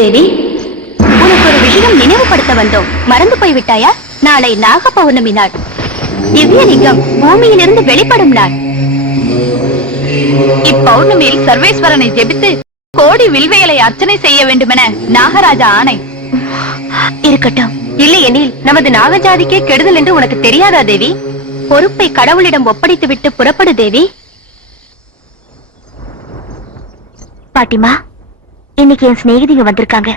தேவி உனக்கு ஒரு விஷயம் நினைவுபடுத்த வந்தோம். மறந்து போய் விட்டாயா நாளை நாக பௌர்ணமி நாள் திவ்யலிங்கம் பூமியிலிருந்து வெளிப்படும் நாள். இப்பௌர்ணமியில் சர்வேஸ்வரனை ஜெபித்து கோடி வில்வேலை அர்ச்சனை செய்ய வேண்டுமென நாகராஜா ஆணை. இருக்கட்டும். இல்லையெனில் நமது நாகஜாதிக்கே கெடுதல் என்று உனக்கு தெரியாதா தேவி? பொறுப்பை கடவுளிடம் ஒப்படைத்து விட்டு புறப்படு தேவி. பாட்டிமா இன்னைக்கு என் சிநேகிதிங்க வந்திருக்காங்க.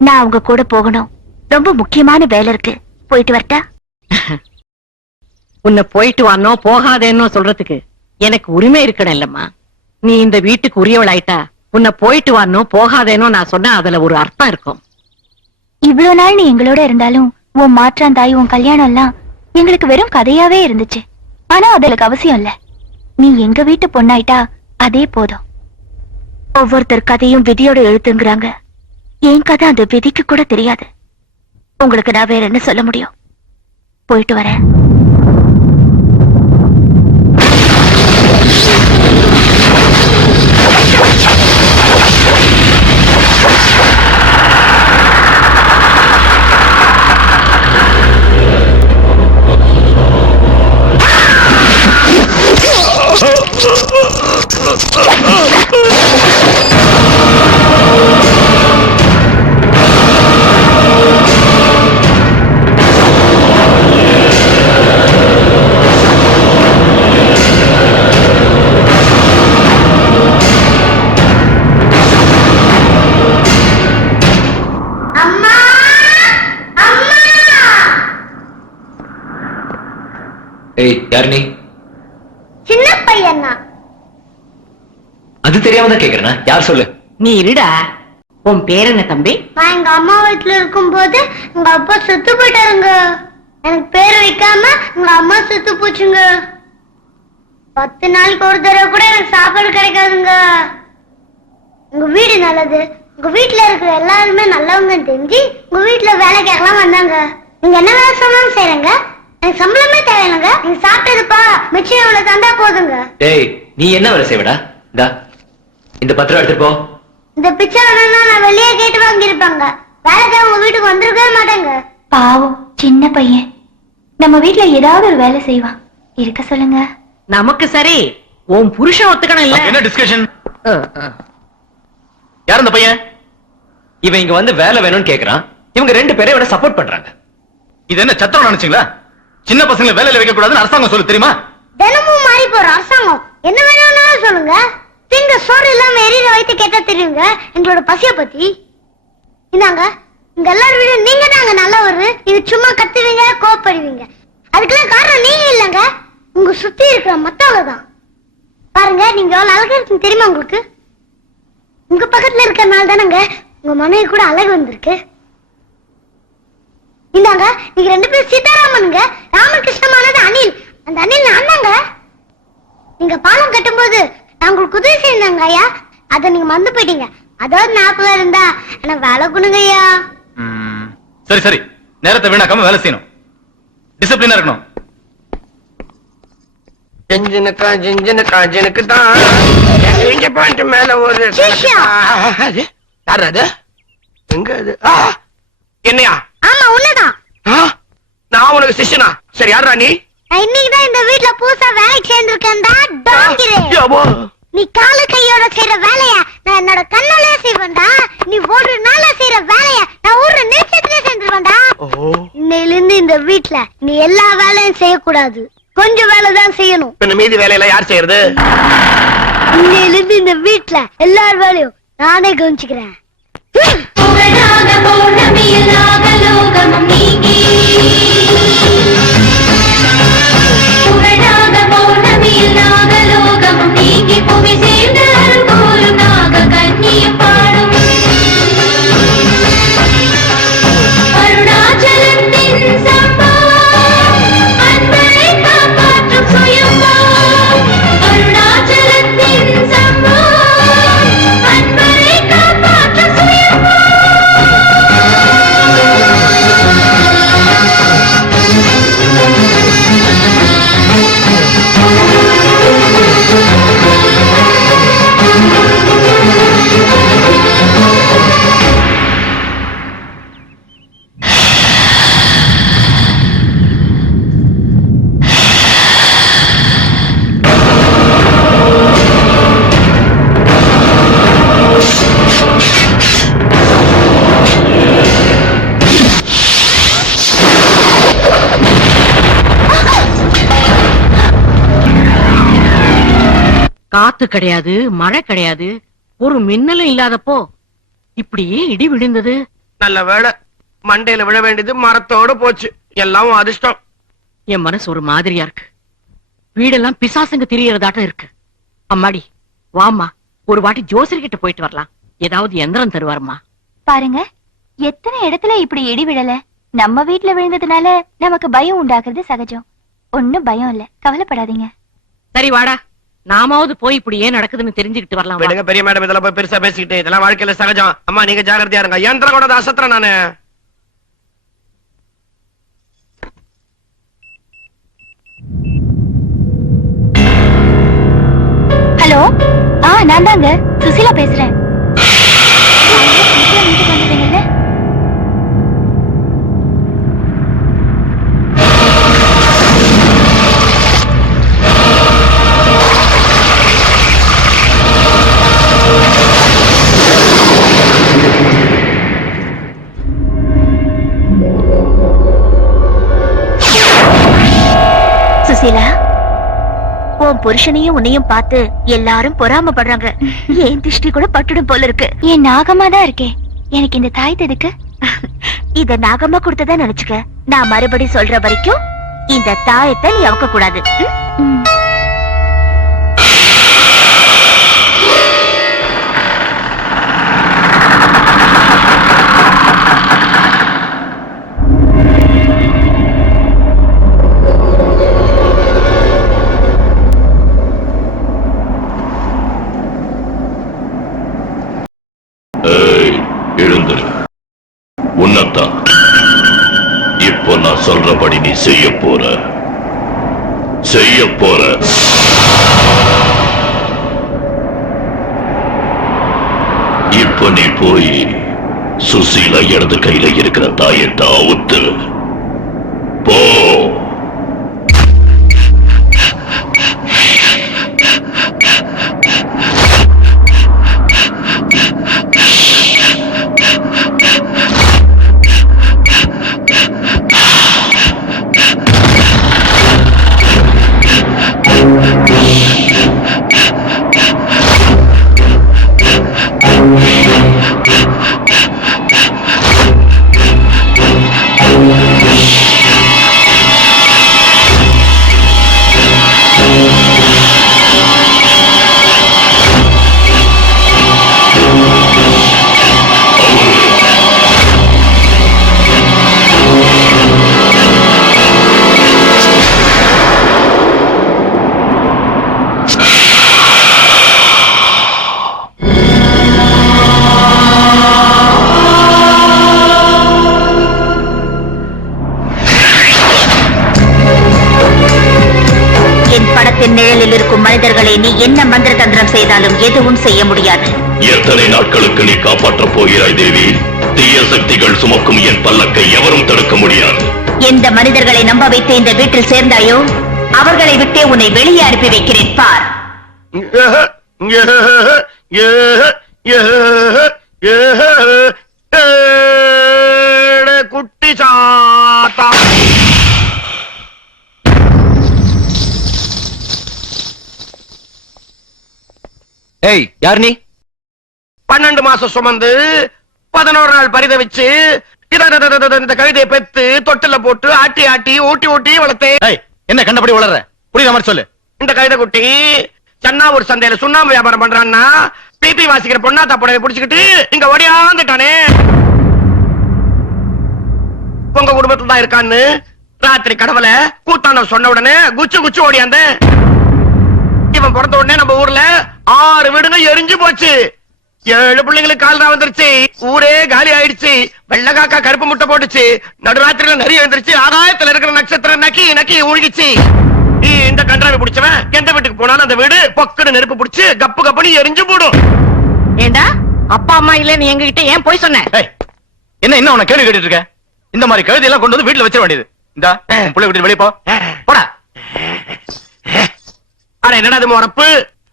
நான் அவங்க கூட போகணும். ரொம்ப முக்கியமான வேலை இருக்கு. போயிட்டு வரட்டா? உன்னை போயிட்டு வானோ போகாதேன்னோ சொல்றதுக்கு எனக்கு உரிமை இருக்கணும் இல்லம்மா. நீ இந்த வீட்டுக்கு உரியவளாயிட்டா உன்னை போயிட்டு வானோ போகாதேனோ நான் சொன்னா அதுல ஒரு அர்த்தம் இருக்கும். இவ்வளவு நாள் நீ எங்களோட இருந்தாலும் உன் மாற்றாந்தாய் உன் கல்யாணம் எல்லாம் எங்களுக்கு வெறும் கதையாவே இருந்துச்சு. ஆனா அதுக்கு அவசியம் இல்ல. நீ எங்க வீட்டு பொண்ணாயிட்டா அதே போதும். ஒவ்வொருத்தர் கதையும் விதியோட எழுத்துங்கிறாங்க. என் கதை அந்த விதிக்கு கூட தெரியாது. உங்களுக்கு நான் வேற என்ன சொல்ல முடியும்? போயிட்டு வரேன். ஏய் யார் நீ? சின்ன பையனா அது தெரியாம தான் கேக்குறேனா? யார் சொல்லு? நீ இருடா. உன் பேர் என்ன தம்பி? நான் எங்க அம்மா வீட்டுல இருக்கும்போது எங்க அப்பா செத்து போயிட்டாருங்க. எனக்கு பேர் வைக்காம எங்க அம்மா செத்து போச்சுங்க. பத்து நாளைக்கு ஒரு தடவை கூட எனக்கு சாப்பாடு கிடைக்காதுங்க. உங்க வீடு நல்லது. உங்க வீட்டுல இருக்கிற எல்லாருமே நல்லவங்கன்னு தெரிஞ்சு உங்க வீட்டுல வேலை கேட்கலாம் வந்தாங்க. நீங்க என்ன வேலை சொன்னாலும் செய்யறங்க எனக்கு சம்பளமே தேவையில்லைங்க. நீங்க சாப்பிட்டதுப்பா மிச்சம் இவ்வளவு தந்தா போதுங்க. டேய் நீ என்ன வேலை செய்வடா? இந்தா இந்த பத்திரம் எடுத்துட்டு போ. இந்த பிச்சை வேணும்னா நான் வெளியே கேட்டு வாங்கியிருப்பாங்க. வேலைக்கு உங்க வீட்டுக்கு வந்திருக்கவே மாட்டாங்க. பாவம் சின்ன பையன். நம்ம வீட்ல ஏதாவது ஒரு வேலை செய்வான். இருக்க சொல்லுங்க. நமக்கு சரி உன் புருஷன் ஒத்துக்கணும் இல்ல. என்ன டிஸ்கஷன். யார் இந்த பையன்? இவன் இங்க வந்து வேலை வேணும்னு கேக்குறான். இவங்க ரெண்டு பேரும் இவனை சப்போர்ட் பண்றாங்க. இது என்ன சத்திரம் நினைச்சீங்களா? சின்ன பசங்களை வேலையில வைக்க கூடாதுன்னு அரசாங்கம் சொல்லு தெரியுமா? தினமும் மாறி போற அரசாங்கம். என்ன வேணும்னாலும் சொல்லுங்க. திங்க சோறு இல்லாம எரியிற வைத்து கேட்டா தெரியுங்க. எங்களோட பசிய பத்தி. இந்தாங்க. இங்க எல்லாரும் விட நீங்க தாங்க வரும் இது சும்மா கத்துவீங்க கோவப்படுவீங்க. அதுக்கெல்லாம் காரணம் நீங்க இல்லங்க. உங்க சுத்தி இருக்கிற மத்தவங்க தான். பாருங்க நீங்க எவ்வளவு அழகா இருக்குன்னு தெரியுமா உங்களுக்கு? உங்க பக்கத்துல இருக்கிறனால தானங்க. உங்க மனைவி கூட அழகு வந்திருக்கு. இந்தாங்க நீங்க ரெண்டு பேரும் சீதாராமனுங்க. ராமகிருஷ்ணமானது அனில் அந்த அனில் நான் தாங்க நீங்க பாலம் கட்டும்போது நான் உங்களுக்கு உதவி செய்தாங்க ஐயா. அதை நீங்க மறந்து போயிட்டீங்க. அதாவது நாப்புல இருந்தா எனக்கு வேலை கொடுங்க ஐயா? சரி சரி. நேரத்தை வீணாக்காம வேலை செய்யணும். டிசிப்ளினா இருக்கணும். ஜிஞ்சினுக்கா ஜிஞ்சினுக்கா ஜினுக்கு தான் எங்க பாயிண்ட் மேல ஒரு சிஷ்யா. அது, யார் அது? எங்க அது? என்னையா? ஆமா உன்னதான் ஆ, நான் உனக்கு சிஷ்யனா? சரி யாரா நீ? இன்னைக்கு தான் இந்த வீட்ல புதுசா வேலைக்கு சேர்ந்திருக்கேன்டா டாங்கிரே யப்பா. நீ காலு கையோட செய்யற வேலைய? நான் என்னோட கண்ணாலே செய்வேன்டா நீ ஒரு நாள செய்யற வேலைய? நான் ஒரு நிமிஷத்துல செஞ்சிருவேன்டா ஓ இன்னையிலிருந்து இந்த வீட்ல நீ எல்லா வேலையும் செய்யக்கூடாது. கொஞ்சம் வேலை தான் செய்யணும் பின்ன மீதி வேலையெல்லாம் யார் செய்யறது? இன்னையிலிருந்து இந்த வீட்ல எல்லார் வேலையும் நானே கவனிச்சுக்கிறேன். காத்து கிடையாது மழை கிடையாது. ஒரு மின்னலும் இல்லாதப்போ இப்படியே இடி விழுந்தது. நல்ல வேளை. மண்டையில விழ வேண்டியது மரத்தோட போச்சு. எல்லாம் உன் அதிர்ஷ்டம். என் மனசு ஒரு மாதிரியா இருக்கு. வீடெல்லாம் பிசாசுங்க திரியறதாட்டம் இருக்கு. அம்மாடி வாம்மா. ஒரு வாட்டி ஜோசியர் கிட்ட போயிட்டு வரலாம். ஏதாவது எந்திரம் தருவாருமா பாருங்க எத்தனை இடத்துல இப்படி இடி விழல? நம்ம வீட்ல விழுந்ததுனால நமக்கு பயம் உண்டாக்குறது சகஜம். ஒண்ணும் பயம் இல்ல. கவலைப்படாதீங்க. சரி வாடா. நாமாவது போய் இப்படி ஏன் நடக்குதுன்னு தெரிஞ்சுக்கிட்டு வரலாம். விடுங்க பெரிய மேடம் இதெல்லாம் போய் பெருசா பேசிக்கிட்டு இதெல்லாம் வாழ்க்கையில சகஜம். அம்மா நீங்க ஜாகிரதையா இருங்க. யந்திரம் கூட அசத்துறேன் நானு. ஹலோ? ஆ நான் தாங்க. சுசிலா பேசுறேன். புருஷனையும் உன்னையும் பார்த்து எல்லாரும் பொறாமப்படுறாங்க. என் திருஷ்டி கூட பட்டுடும் போல இருக்கு. என் நாகமா தான் இருக்கேன் எனக்கு இந்த தாய் எதுக்கு இத நாகமா கொடுத்ததா நினைச்சுக்க? நான் மறுபடி சொல்ற வரைக்கும் இந்த தாயத்தை நீ அவக்க கூடாது நான் சொல்றபடி நீ செய்ய போற. செய்ய போற. இப்ப நீ போய் சுசீலா இடது கையில இருக்கிற தாயத்தை அவுத்து போ. Yeah. படத்தின் நிழலில் இருக்கும் மனிதர்களை நீ என்ன மந்திர தந்திரம் செய்தாலும் எதுவும் செய்ய முடியாது. எத்தனை நாட்களுக்கு நீ காப்பாற்றப் போகிறாய் தேவி? தீய சக்திகள் சுமக்கும் என் பல்லக்கை எவரும் தடுக்க முடியாது. எந்த மனிதர்களை நம்ப வைத்து இந்த வீட்டில் சேர்ந்தாயோ அவர்களை விட்டே உன்னை வெளியே அனுப்பி வைக்கிறேன் பார் ஏடே குட்டி சாத்தா ஏய் யார் நீ? பன்னெண்டு மாசம் சுமந்து பதினோரு நாள் இத- இத- இந்த கழுதையை பெத்து தொட்டில போட்டு ஆட்டி ஆட்டி ஊட்டி ஊட்டி வளர்த்தேன். என்ன கண்டபடி வளர்ற? புரியுற மாதிரி சொல்லு. இந்த கழுதை குட்டி சன்னாவூர் சந்தையில சுண்ணாம்பு வியாபாரம் பண்றான்னா பிபி வாசிக்கிற பொண்ணாத்தா புடவை புடிச்சுக்கிட்டு இங்க ஒடியாந்துட்டானே உங்க குடும்பத்துல தான் இருக்கான்னு ராத்திரி கடவுள கூத்தாண்டம் சொன்ன உடனே குச்சு குச்சு ஓடியாந்த இவன் பிறந்த உடனே நம்ம ஊர்ல ஆறு வீடுங்க எரிஞ்சு போச்சு. ஏழு பிள்ளைங்களுக்கு கால் தான் வந்துருச்சு. ஊரே காலி ஆயிடுச்சு. வெள்ளை காக்கா கருப்பு முட்டை போட்டுச்சு. நடுராத்திரியில நிறைய எழுந்திருச்சு. ஆகாயத்துல இருக்கிற நட்சத்திரம் நக்கி நக்கி ஊழிச்சு நீ இந்த கன்றாவை பிடிச்சவன் எந்த வீட்டுக்கு போனாலும் அந்த வீடு பொக்குன்னு நெருப்பு பிடிச்சு கப்பு கப்புன்னு எரிஞ்சு போடும். ஏண்டா? அப்பா அம்மா இல்லன்னு எங்ககிட்ட ஏன் போய் சொன்ன? என்ன என்ன உன கேள்வி கேட்டுட்டு இருக்க? இந்த மாதிரி கழுதி எல்லாம் கொண்டு வந்து வீட்டுல வச்சிட வேண்டியது. இந்த புள்ளை விட்டு வெளியே போ. போடா. அட என்னடா இது முறப்பு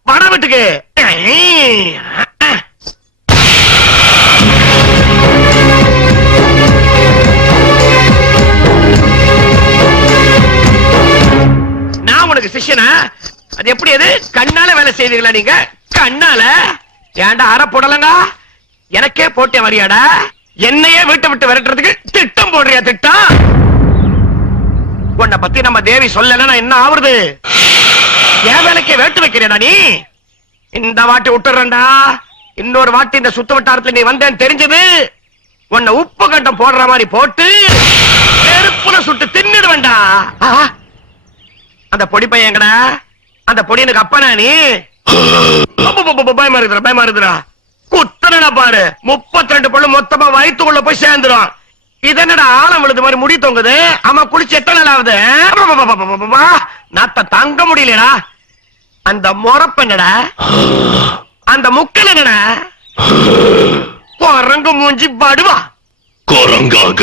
வட வீட்டுக்கு. நான் உனக்கு சிஷ்யனா? அது எப்படி அது? கண்ணால வேலை செய்வீங்களா நீங்க? கண்ணால? ஏன்டா அற போடலங்க? எனக்கே போட்டிய வரியாடா? என்னையே வீட்டை விட்டு விரட்டுறதுக்கு திட்டம் போடுறியா திட்டம்? உன்னை பத்தி நம்ம தேவி சொல்லலன்னா என்ன ஆவுறது? என் வேலைக்கே வேட்டு வைக்கிறேடா நீ? இந்த வாட்டி விட்டுறேன்டா. இன்னொரு வாட்டி இந்த சுத்த வட்டாரத்துல நீ வந்தேன்னு தெரிஞ்சது. உன்னை உப்பு கட்டம் போடுற மாதிரி போட்டு நெருப்புல சுட்டு தின்னுடுவேன்டா. அந்த பொடி பையன் எங்கடா? அந்த பொடி எனக்கு அப்பனா நீ? பயமா இருக்குதுடா பயமா இருக்குதுடா. குத்தனா பாரு. முப்பத்தி ரெண்டு பொழு மொத்தமா வயிற்றுக்குள்ள போய் சேர்ந்துடும் இது என்னடா ஆழம் விழுது மாதிரி முடி தொங்குது. ஆமா குளிச்சு எத்தனை நாள் ஆகுது? அப்பப்பப்பப்பப்பப்பா, நாத்த தங்க முடியலடா அந்த முறப்பென்னடா அந்த முக்கல் என்னடா குரங்கு மூஞ்சி பாடுவா குரங்காக